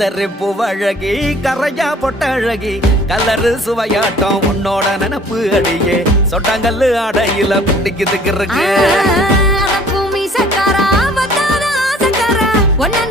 கத்தரிப்பு அழகி கரையா பொட்ட அழகி கலரு சுவையாட்டம் உன்னோட நினப்பு அடியே சொட்டாங்கல்லு அடையில பிடிக்குதுக்கு இருக்கு பூமி சக்காரா வந்தாத ஆசக்காரா ஒன்ன